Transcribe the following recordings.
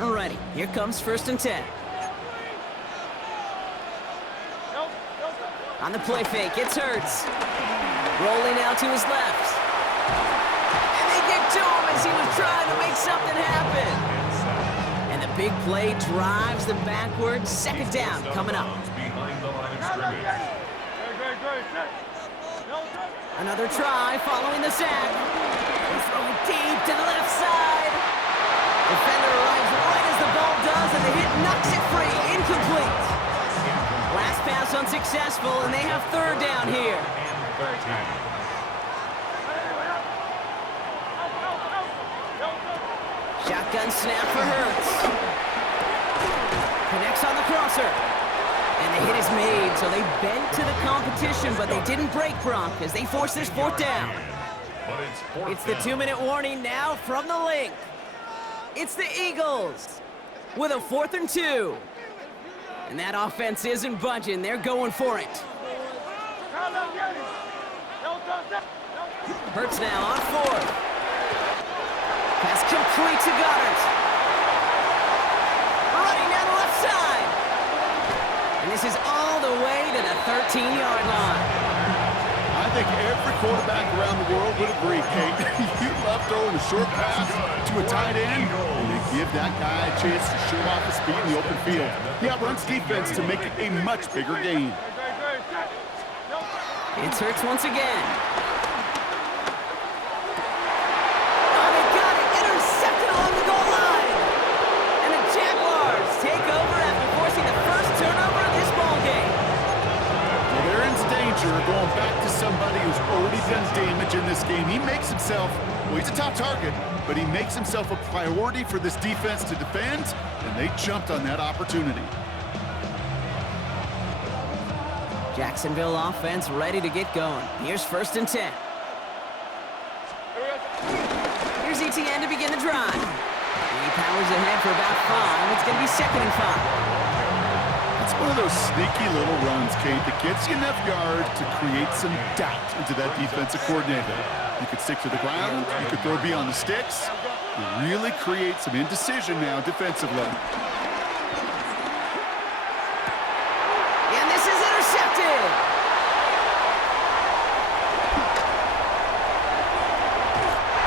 getting ready. Here comes 1st and 10. On the play fake, it's Hurts. Rolling out to his left. And they get to him as he was trying to make something happen. And the big play drives them backwards. 2nd down coming up. Another try following the sack. They throw it deep to the left side. Defender arrives right as the ball does, and the hit knocks it free. Incomplete. Last pass unsuccessful, and they have 3rd down here. Shotgun snap for Hurts. Connects on the crosser. And the hit is made, so they bent to the competition, but they didn't break Bronk as they force this 4th down. It's the 2-minute warning now from the link. It's the Eagles with a 4th and 2. And that offense isn't budging. They're going for it. Hurts now on 4th. Pass complete to Goddard. Running down the left side. And this is all the way to the 13-yard line. I think every quarterback around the world would agree, Kate. You love throwing a short pass to a tight end, and they give that guy a chance to show off his speed in the open field. He outruns defense to make it a much bigger gain. It's Hurts once again. Oh, they got it! Intercepted along the goal line! And the Jaguars take over after forcing the first turnover of this ballgame. Well, they're in danger of going back to somebody who's already done damage in this game. He makes himself, well, he's a top target, but he makes himself a priority for this defense to defend, and they jumped on that opportunity. Jacksonville offense ready to get going. Here's 1st and 10. Here's ETN to begin the drive. He powers ahead for about 5. It's going to be 2nd and 5. It's one of those sneaky little runs, Kate, that gets you enough yard to create some doubt into that defensive coordinator. You could stick to the ground, you could throw beyond the sticks. You really create some indecision now defensively. And this is intercepted.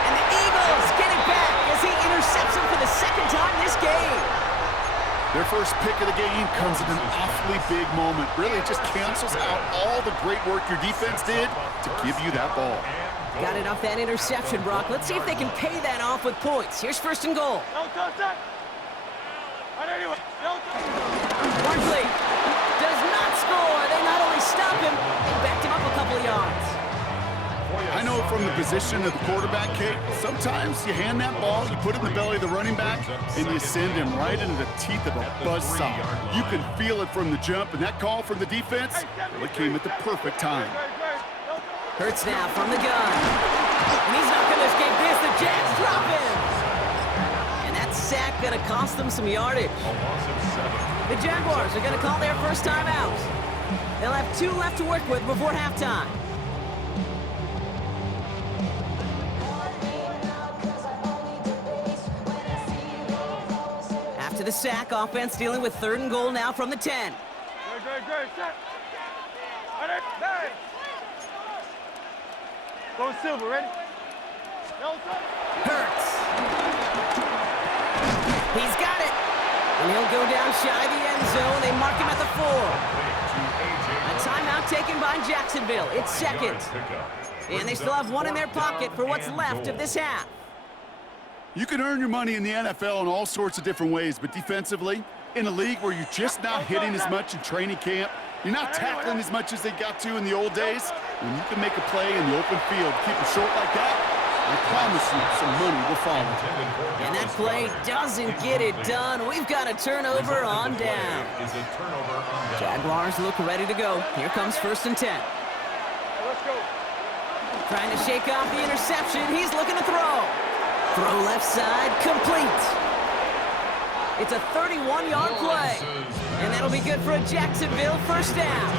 And the Eagles get it back as he intercepts him for the 2nd time this game. Their first pick of the game comes at an awfully big moment. Really, it just cancels out all the great work your defense did to give you that ball. Got it off that interception, Brock. Let's see if they can pay that off with points. Here's 1st and goal. Barkley does not score. They not only stop him, they backed him up a couple of yards. I know from the position of the quarterback, Kate, sometimes you hand that ball, you put it in the belly of the running back, and you send him right into the teeth of a buzzsaw. You can feel it from the jump, and that call from the defense really came at the perfect time. Hurts now from the gun. And he's not going to escape this. The Jags drop him. And that sack going to cost them some yardage. The Jaguars are going to call their first time out. They'll have 2 left to work with before halftime. After the sack, offense dealing with 3rd and goal now from the 10. Go Silver, ready? Hurts. He's got it. And he'll go down shy of the end zone. They mark him at the 4. A timeout taken by Jacksonville. It's 2nd. And they still have 1 in their pocket for what's left of this half. You can earn your money in the NFL in all sorts of different ways, but defensively, in a league where you're just not hitting as much in training camp, you're not tackling as much as they got to in the old days, when you can make a play in the open field, keep it short like that, I promise you some money will follow. And that play doesn't get it done. We've got a turnover on down. Jaguars look ready to go. Here comes 1st and 10. Let's go. Trying to shake off the interception. He's looking to throw. Throw left side, complete. It's a 31-yard play. And that'll be good for a Jacksonville 1st down.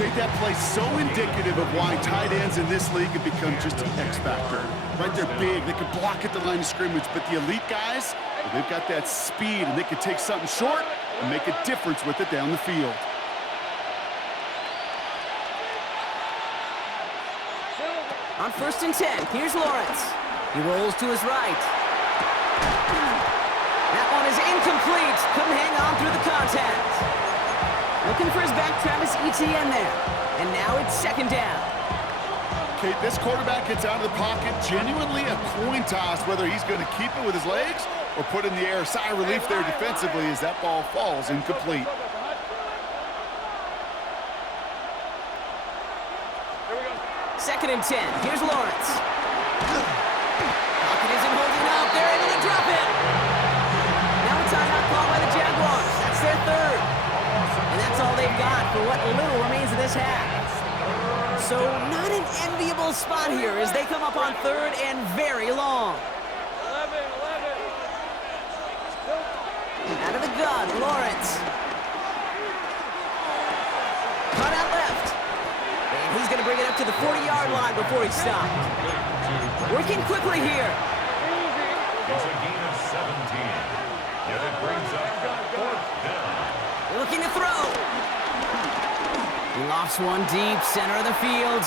Kate, that play's so indicative of why tight ends in this league have become just an X factor. Right, they're big, they can block at the line of scrimmage, but the elite guys, They've got that speed, and they can take something short and make a difference with it down the field. On 1st and 10, here's Lawrence. He rolls to his right. That one is incomplete. Couldn't hang on through the contact. Looking for his back, Travis Etienne there. And now it's 2nd down. Okay, this quarterback gets out of the pocket, genuinely a coin toss whether he's going to keep it with his legs or put in the air. Sigh of relief there defensively as that ball falls incomplete. 2nd and 10. Here's Lawrence. Pocket isn't holding up. They're able to drop it. Now a timeout call by the Jaguars. That's their 3rd. And that's all they've got for what little remains of this half. So not an enviable spot here as they come up on 3rd and very long. 11. Out of the gun, Lawrence. Cut out left. And he's going to bring it up to the 40-yard line before he stopped. Working quickly here. It's a gain of 17. And it brings up 4th down. Looking to throw. He lofts one deep, center of the field.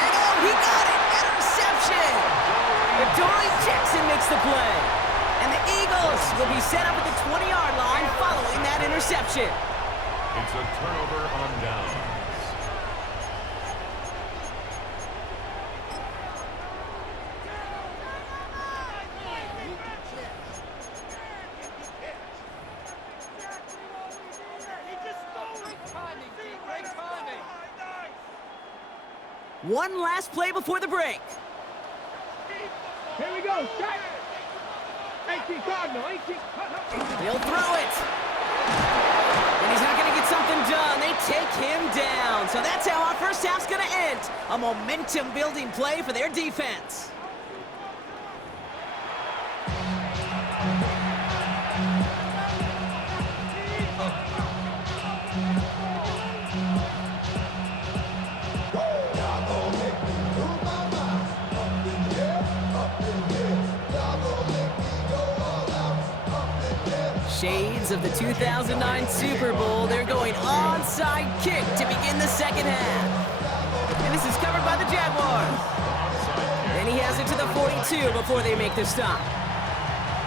And oh, he got it! Interception! Adoree Jackson makes the play. And the Eagles will be set up at the 20-yard line following that interception. It's a turnover on downs. One last play before the break. Here we go. Strike. 18 Cardinal. 18 He'll throw it. And he's not going to get something done. They take him down. So that's how our first half's going to end. A momentum-building play for their defense. Shades of the 2009 Super Bowl. They're going onside kick to begin the 2nd half. And this is covered by the Jaguars. And he has it to the 42 before they make the stop.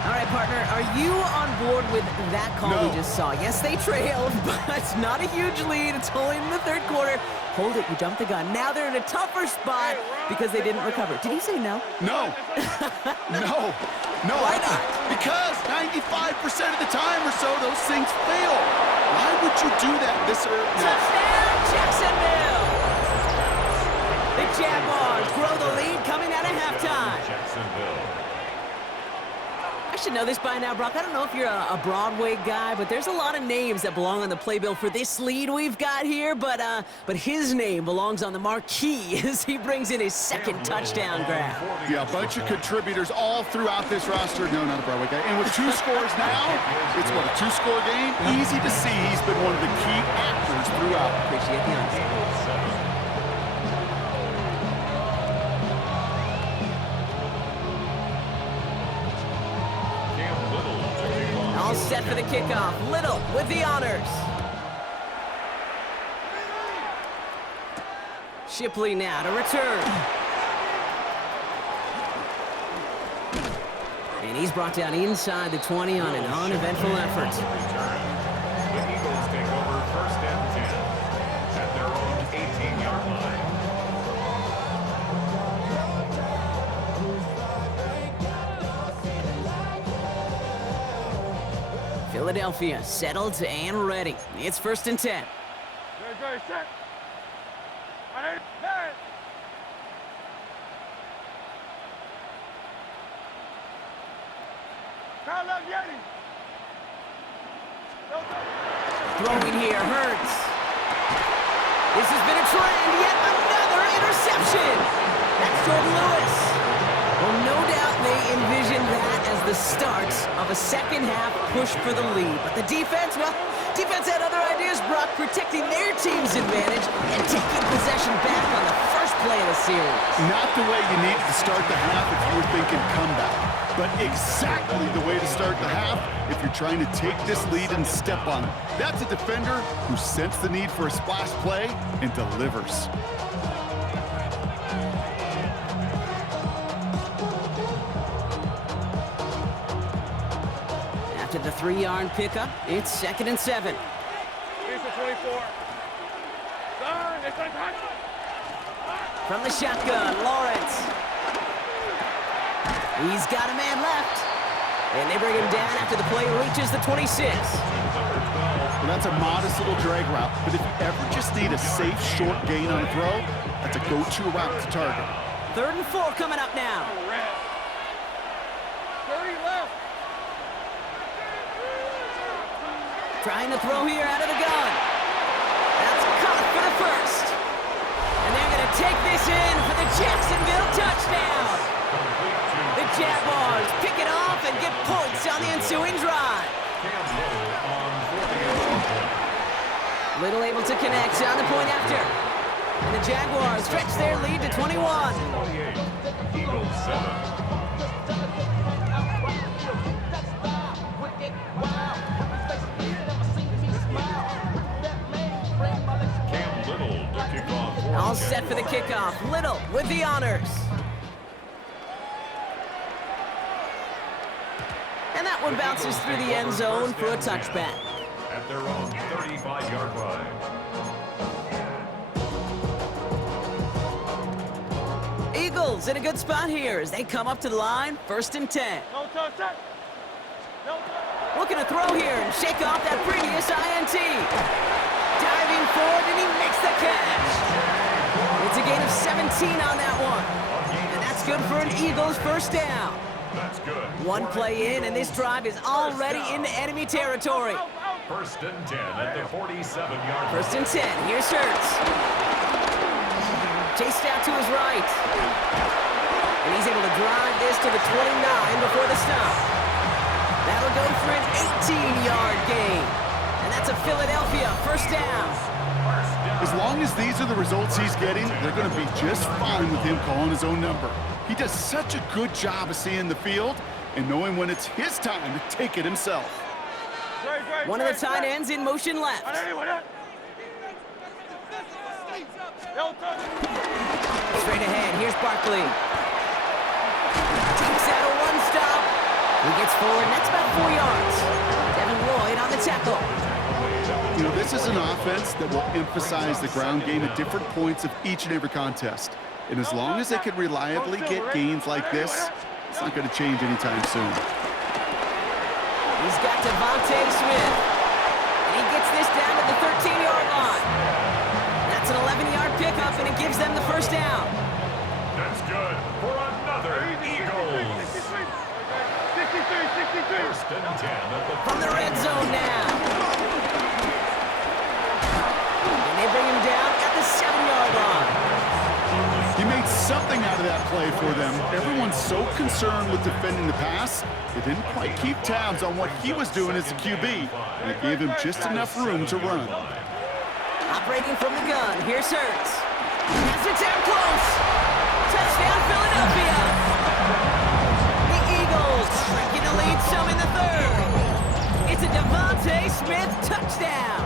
All right, partner, are you on board with that call we just saw? Yes, they trailed, but it's not a huge lead. It's only in the 3rd quarter. Hold it, you jumped the gun. Now they're in a tougher spot because they didn't recover. Did he say no? No. No. Why not? Because 95% of the time or so, those things fail. Why would you do that this early? Touchdown, Jacksonville! The Jaguars grow the lead coming out of halftime. Jacksonville. I should know this by now, Brock. I don't know if you're a Broadway guy, but there's a lot of names that belong on the playbill for this lead we've got here, but his name belongs on the marquee as he brings in his 2nd touchdown grab. Yeah, a bunch of contributors all throughout this roster. No, not a Broadway guy. And with 2 scores now, it's what, a 2-score game? Easy to see he's been one of the key actors throughout. Appreciate the honesty. All set for the kickoff. Little with the honors. Shipley now to return. And he's brought down inside the 20 on an uneventful effort. The Eagles take over 1st and 10 at their own 18-yard line. Philadelphia settled and ready. It's 1st and 10. Very set. Ready? Set. Kyle left Yeti. Throwing here hurts. This has been a trend. Yet another interception. That's Jordan Lewis. Well, no doubt they envisioned that as the start of a 2nd half push for the lead. But the defense, well, defense had other ideas, Brock, protecting their team's advantage and taking possession back on the first play of the series. Not the way you needed to start the half if you were thinking comeback, but exactly the way to start the half if you're trying to take this lead and step on it. That's a defender who sensed the need for a splash play and delivers. After the 3-yard pickup, it's 2nd and 7. Here's the 24. Turn, it's a touch. From the shotgun, Lawrence. He's got a man left. And they bring him down after the play reaches the 26. Well, that's a modest little drag route, but if you ever just need a safe, short gain on a throw, that's a go-to route to target. 3rd and 4 coming up now. 30 left. Trying to throw here out of the gun. That's caught for the first. And they're going to take this in for the Jacksonville touchdown. The Jaguars pick it off and get points on the ensuing drive. Little able to connect on the point after. And the Jaguars stretch their lead to 21. 28, Eagles 7. All set for the kickoff. Little with the honors. And that one bounces through the end zone for a touchback. At their own 35-yard line. Eagles in a good spot here as they come up to the line, 1st and 10. No touch. No touch. Looking to throw here and shake off that previous INT. Diving forward, and he makes the catch. It's a gain of 17 on that one. And that's good for an Eagles first down. That's good. One play in, and this drive is already into enemy territory. 1st and 10 at the 47-yard line. 1st and 10. Here's Hurts. Chased out to his right. And he's able to drive this to the 29 before the stop. That'll go for an 18-yard gain. And that's a Philadelphia first down. As long as these are the results he's getting, they're going to be just fine with him calling his own number. He does such a good job of seeing the field and knowing when it's his time to take it himself. One of the tight ends in motion left. Straight ahead, here's Barkley. Takes out a one-stop. He gets forward, and that's about 4 yards. Devin Lloyd on the tackle. You know, this is an offense that will emphasize the ground game at different points of each and every contest. And as long as they can reliably get gains like this, it's not going to change anytime soon. He's got Devontae Smith. And he gets this down to the 13-yard line. That's an 11-yard pickup, and it gives them the first down. That's good for another Eagles. 63. 1st and 10 at the From the red zone now. And they bring him down at the 7-yard line. He made something out of that play for them. Everyone's so concerned with defending the pass, they didn't quite keep tabs on what he was doing as a QB. And it gave him just enough room to run. Operating from the gun, here's Hurts. Has it down close. Touchdown, Philadelphia. The Eagles shrinking the lead some in the 3rd. It's a Devontae Smith touchdown.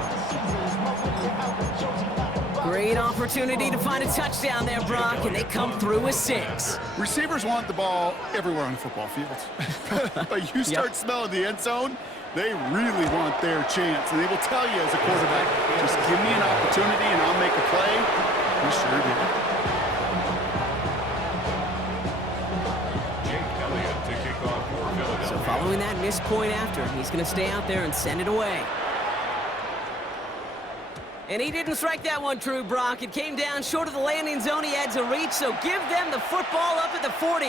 Great opportunity to find a touchdown there, Brock, and they come through with 6. Receivers want the ball everywhere on the football field. But you start smelling the end zone, they really want their chance. And they will tell you as a quarterback, just give me an opportunity and I'll make a play. He sure did. Jake Elliott to kick off for Philadelphia. So following that missed point after, he's going to stay out there and send it away. And he didn't strike that one true, Brock. It came down short of the landing zone he had to reach, so give them the football up at the 40.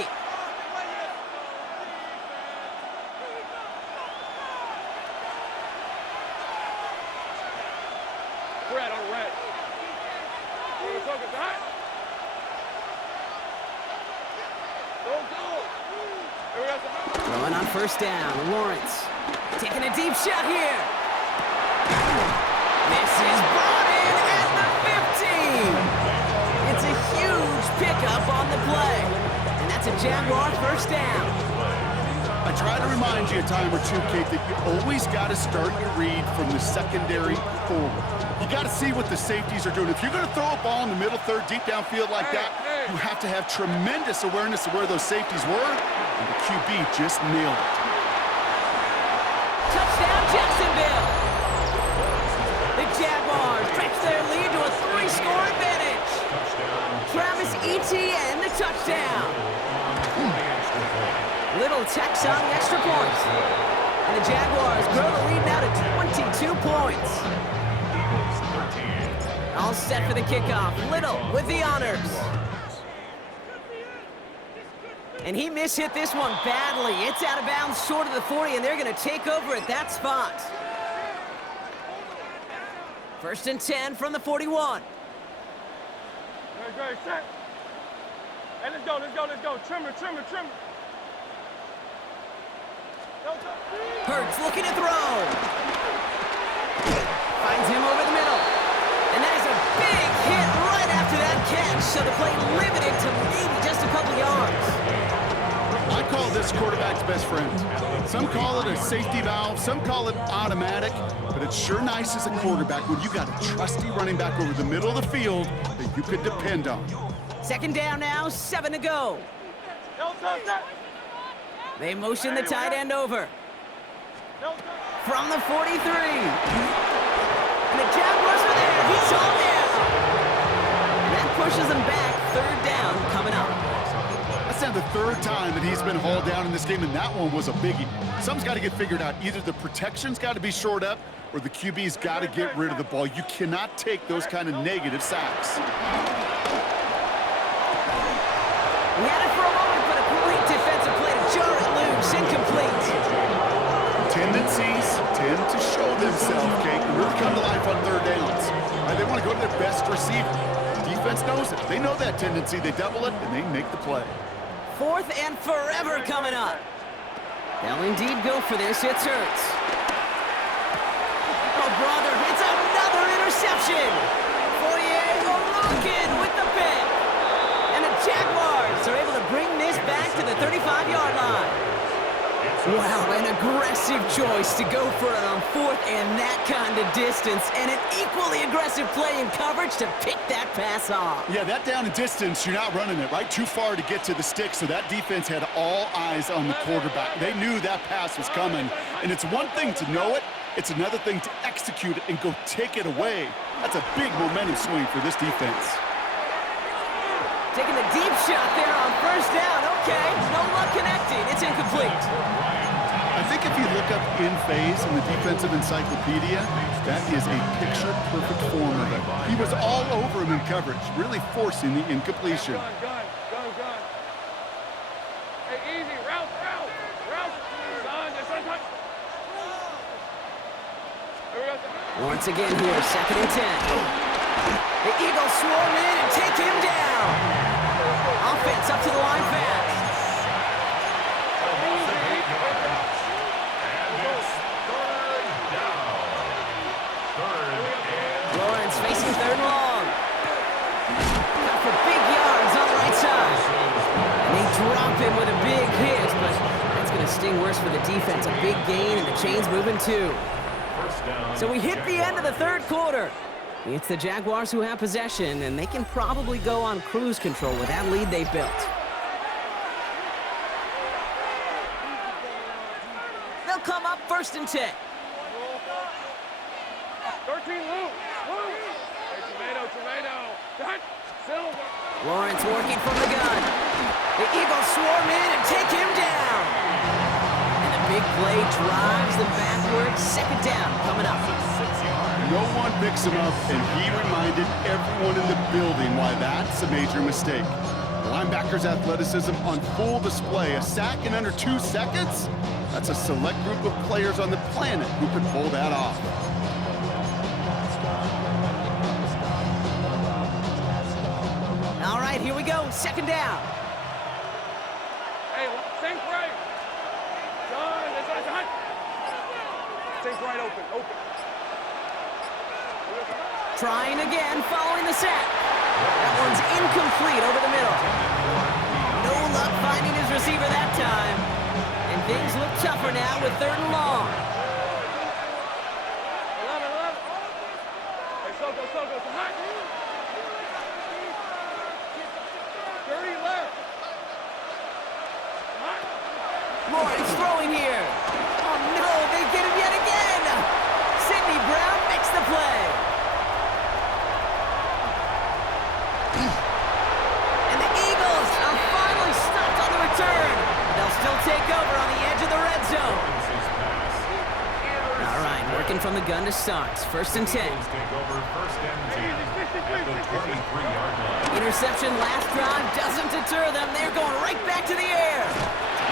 Red on red. Throwing on first down, Lawrence. Taking a deep shot here. This is brought in at the 15. It's a huge pickup on the play. And that's a Jaguar first down. I try to remind you a time or two, Kate, that you always got to start your read from the secondary forward. You got to see what the safeties are doing. If you're going to throw a ball in the middle third, deep downfield like that, you have to have tremendous awareness of where those safeties were, and the QB just nailed it. Touchdown, Jacksonville! The Jaguars stretch their lead to a 3-score advantage. Travis Etienne, the touchdown. Little Tex on the extra point. And the Jaguars grow the lead now to 22 points. All set for the kickoff. Little with the honors. And he mishit this one badly. It's out of bounds short of the 40, and they're going to take over at that spot. 1st and 10 from the 41. Great, set. Hey, let's go. Trimmer. Hurts looking to throw. Finds him over the middle. And that is a big hit right after that catch. So the play limited to maybe just a couple yards. I call this quarterback's best friend. Some call it a safety valve, some call it automatic, but it's sure nice as a quarterback when you got a trusty running back over the middle of the field that you could depend on. 2nd down now, 7 to go. They motion the tight end over. From the 43. And the Jaguars are there. He's all down. And that pushes him back. 3rd down coming up. That's now the 3rd time that he's been hauled down in this game, and that one was a biggie. Something's got to get figured out. Either the protection's got to be shored up, or the QB's got to get rid of the ball. You cannot take those kind of negative sacks. He had it for a moment, but a great defensive play to jar it loose. Incomplete. Tendencies tend to show themselves, Kate, and really come to life on 3rd downs. Right? They want to go to their best receiver. Defense knows it. They know that tendency. They double it, and they make the play. 4th and forever coming up. They'll indeed go for this. It's Hurts. Oh, brother, it's another interception. Fourier looking with the pick. And the Jaguars are able to bring this back to the 35-yard line. Wow, an aggressive choice to go for it on 4th and that kind of distance, and an equally aggressive play in coverage to pick that pass off. Yeah, that down and distance, you're not running it, right? Too far to get to the stick, so that defense had all eyes on the quarterback. They knew that pass was coming, and it's one thing to know it, it's another thing to execute it and go take it away. That's a big momentum swing for this defense. Taking the deep shot there on 1st down. Okay, no luck connecting. It's incomplete. I think if you look up in phase in the defensive encyclopedia, that is a picture-perfect form of it. He was all over him in coverage, really forcing the incompletion. Gun. Hey, easy. Route. Son, just touch. Once again here, 2nd and 10. The Eagles swarm in and take him down. Offense up to the line fast. Lawrence facing 3rd and long. Got for big yards on the right side. And they drop him with a big hit, but that's going to sting worse for the defense. A big gain, and the chain's moving too. So we hit the end of the 3rd quarter. It's the Jaguars who have possession, and they can probably go on cruise control with that lead they built. They'll come up 1st and 10. 13, Lou. Hey, tomato. Silver. Lawrence working from the gun. The Eagles swarm in and take him down. And the big play drives them backwards. 2nd down coming up. No one picks him up, and he reminded everyone in the building why that's a major mistake. The linebacker's athleticism on full display. A sack in under 2 seconds? That's a select group of players on the planet who could pull that off. All right, here we go. 2nd down. Hey, think right. Son, it's hot. Think right, open. Trying again, following the sack. That one's incomplete over the middle. No luck finding his receiver that time. And things look tougher now with 3rd and long. 11. Hey, Soko, come on. 30 left. Come on. Lawrence throwing here. Oh no, they get him yet again. Sidney Brown makes the play. And the Eagles are finally stopped on the return. They'll still take over on the edge of the red zone. All right, working from the gun to start. 1st and 10. Take over 1st and 10 at the 23-yard line. Interception last drive doesn't deter them. They're going right back to the air.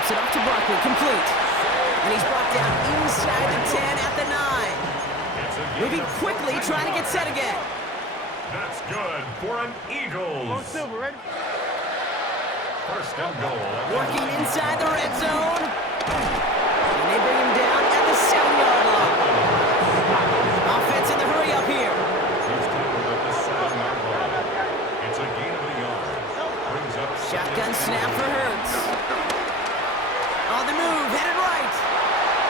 Takes it off to Barkley, complete. And he's brought down inside the 10 at the 9. Moving quickly, trying to get set again. That's good for an Eagles. Silver, ready? 1st and goal. Working inside the red zone. And they bring him down at the 7-yard line. Offense in the hurry up here. He's tackled at the 7-yard line. It's a gain of a yard. Brings up Shotgun snap for Hurts. On the move, headed right.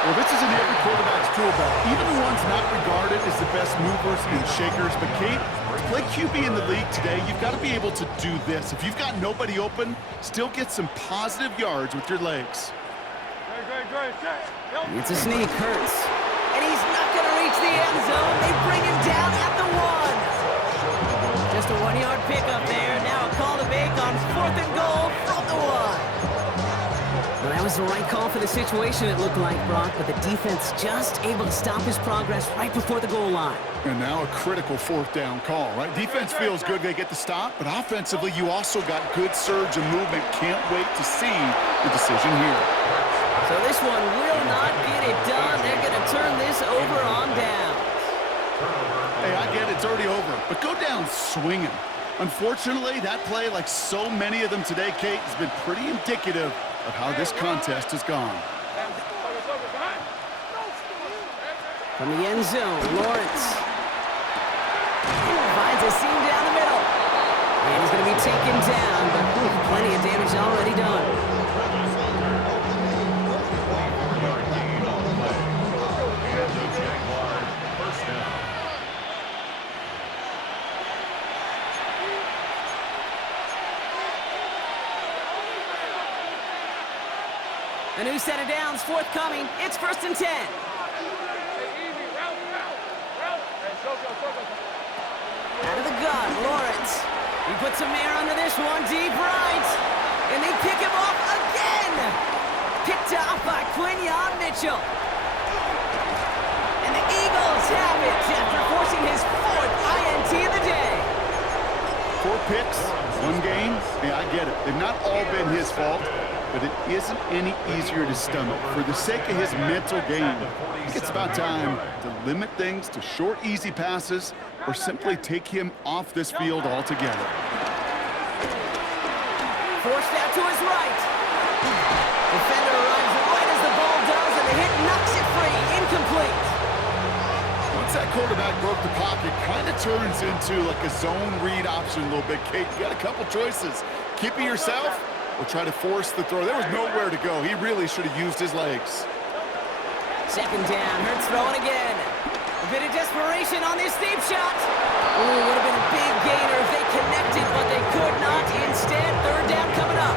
Well, this is in every quarterback's tool belt. Even the ones not regarded as the best movers and shakers. But, Kate, to play QB in the league today, you've got to be able to do this. If you've got nobody open, still get some positive yards with your legs. Great. It's a sneak, Hurts. And he's not going to reach the end zone. They bring him down at the 1. Just a 1-yard pickup there. Now a call to make on 4th and goal from the 1. Well, that was the right call for the situation, it looked like, Brock, but the defense just able to stop his progress right before the goal line. And now a critical 4th down call, right? Defense feels good they get the stop, but offensively you also got good surge and movement. Can't wait to see the decision here. So this one will not get it done. They're going to turn this over on down. Hey, I get it, it's already over, but go down swinging. Unfortunately, that play, like so many of them today, Kate, has been pretty indicative of how this contest has gone. From the end zone, Lawrence finds a seam down the middle. And he's going to be taken down, but plenty of damage already done. A new set of downs forthcoming. It's 1st and 10. Out of the gun, Lawrence. He puts some air under this one, deep right. And they pick him off again. Picked off by Quinyon Mitchell. And the Eagles have it after forcing his 4th INT of the day. 4 picks, 1 game. Yeah, I get it. They've not all been his fault, but it isn't any easier to stomach. For the sake of his mental game, I think it's about time to limit things to short, easy passes or simply take him off this field altogether. Forced out to his right. Defender arrives right as the ball does, and the hit knocks it free. Incomplete. Once that quarterback broke the pocket, kind of turns into like a zone read option a little bit, Kate. You got a couple choices. Keep it yourself or try to force the throw. There was nowhere to go. He really should have used his legs. 2nd down. Hurts throwing again. A bit of desperation on this deep shot. Ooh, would have been a big gainer if they connected, but they could not. Instead, 3rd down coming up.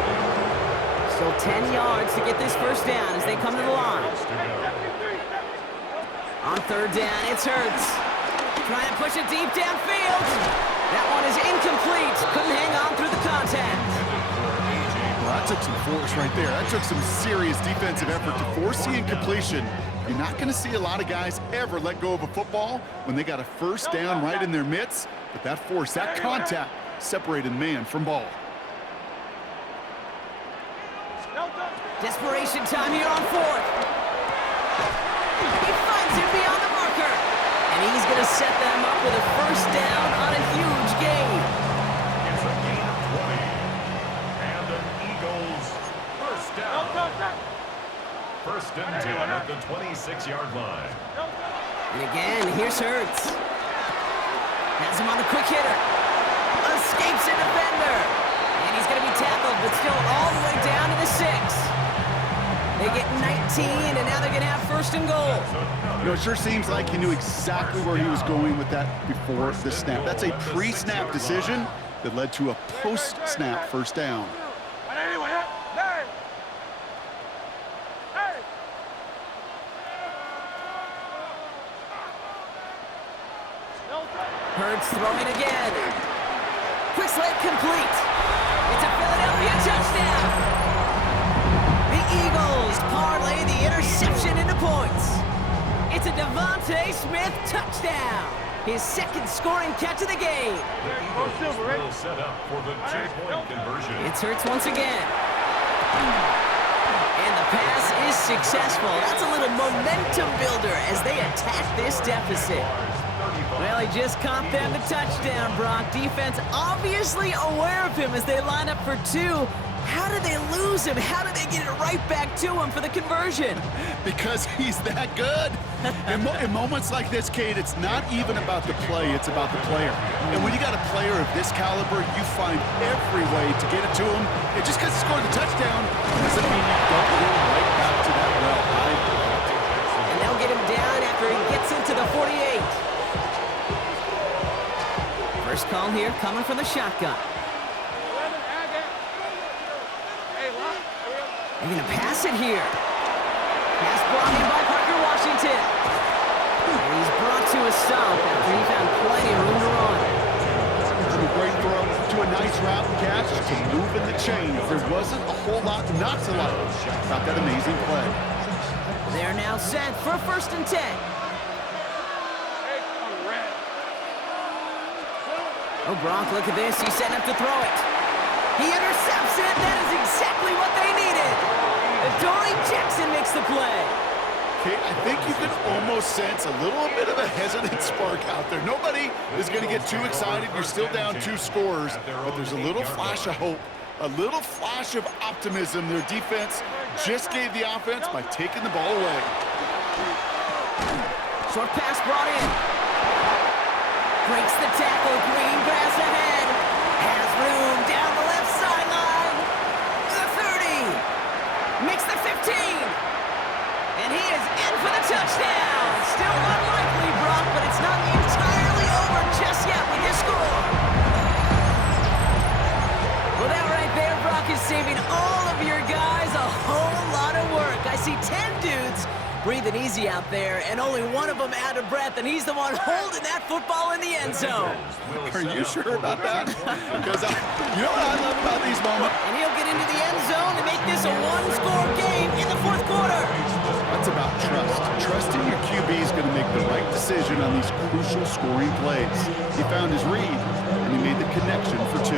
Still 10 yards to get this 1st down as they come to the line. On 3rd down, it's Hurts. Trying to push it deep downfield. That one is incomplete. Couldn't hang on through the contact. Well, that took some force right there. That took some serious defensive effort to force the incompletion. You're not going to see a lot of guys ever let go of a football when they got a 1st down right in their midst. But that force, that contact, separated man from ball. Desperation time here on 4th. He finds him beyond the marker. And he's going to set them up with a 1st down on a huge gain. It's a gain of 20. And an Eagles 1st down. 1st and 10 at the 26-yard line. And again, here's Hurts. Has him on the quick hitter. A escapes a defender. And he's going to be tackled, but still all the way down to the 6. They get 19, and now they're going to have 1st and goal. You know, it sure seems like he knew exactly where he was going with that before the snap. That's a pre-snap decision that led to a post-snap 1st down. Hurts throwing again. Quick slant complete. It's a Philadelphia touchdown. The Eagles parlay the interception into points. It's a Devontae Smith touchdown. His 2nd scoring catch of the game. The Eagles will set up for the 2-point conversion. It's Hurts once again. And the pass is successful. That's a little momentum builder as they attack this deficit. Well, he just caught them the touchdown, Brock. Defense obviously aware of him as they line up for 2. How did they lose him? How did they get it right back to him for the conversion? Because he's that good. In moments like this, Kate, it's not even about the play, it's about the player. And when you got a player of this caliber, you find every way to get it to him. And just because he scored the touchdown doesn't mean you don't go right back to that well. And they'll get him down after he gets into the 48. First call here coming from the shotgun. They're going to pass it here. Pass brought in by Parker Washington. And he's brought to a stop after he found plenty of room to run. A great throw to a nice route and catch to move in the chains. There wasn't a whole lot not to like about that amazing play. They're now set for 1st and 10. Oh, Gronk, look at this. He's setting up to throw it. He intercepts it. That is exactly what they needed. Adoree Jackson makes the play. Okay, I think you can almost sense a little bit of a hesitant spark out there. Nobody is going to get too excited. You're still down 2 scores, but there's a little flash of hope, a little flash of optimism. Their defense just gave the offense by taking the ball away. Short pass brought in. Breaks the tackle. Green grass ahead. Has room down the left sideline. The 30. Makes the 15. And he is in for the touchdown. Still unlikely, Brock, but it's not entirely over just yet with this score. Well, that right there, Brock, is saving all of your guys a whole lot of work. I see 10 dudes breathing easy out there, and only one of them out of breath, and he's the one holding that football in the end zone. Are you sure about that? Because you know what I love about these moments? And he'll get into the end zone to make this a 1-score game in the 4th quarter. That's about trust. Trusting your QB is going to make the right decision on these crucial scoring plays. He found his read, and he made the connection for 2.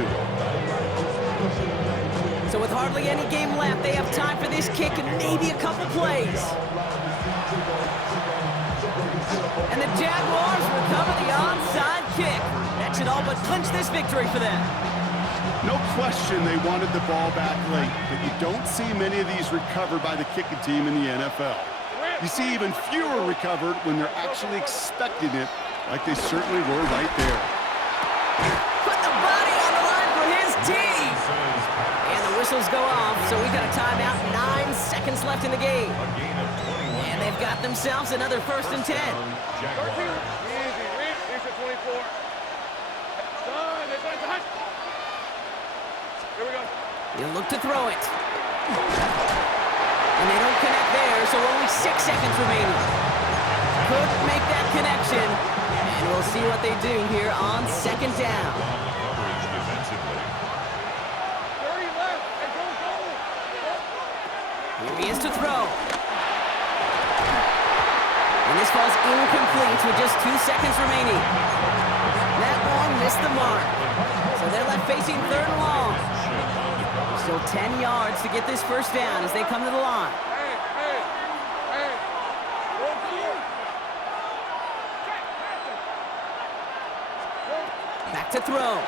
So with hardly any game left, they have time for this kick and maybe a couple plays. And the Jaguars recover the onside kick. That should all but clinch this victory for them. No question they wanted the ball back late, but you don't see many of these recovered by the kicking team in the NFL. You see even fewer recovered when they're actually expecting it, like they certainly were right there. Put the body on the line for his team. And the whistles go off, so we've got a timeout, 9 seconds left in the game. And they've got themselves another 1st and 10. Easy, reach, at 24. Done, it's a hunt. Here we go. He'll look to throw it. And they don't connect there, so only 6 seconds remaining. Could make that connection. And we'll see what they do here on 2nd down. 30 left, and go. Here he is to throw. And this falls incomplete with just 2 seconds remaining. That one missed the mark. So they're left facing 3rd and long. Still 10 yards to get this 1st down as they come to the line. Hey. Go. Back to throw.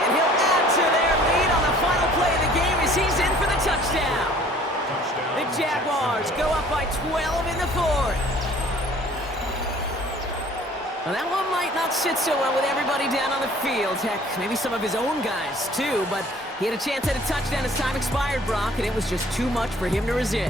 And he'll add to their lead on the final play of the game as he's in for the touchdown. The Jaguars go up by 12 in the 4th. Well, that one might not sit so well with everybody down on the field. Heck, maybe some of his own guys, too. But he had a chance at a touchdown as time expired, Brock, and it was just too much for him to resist.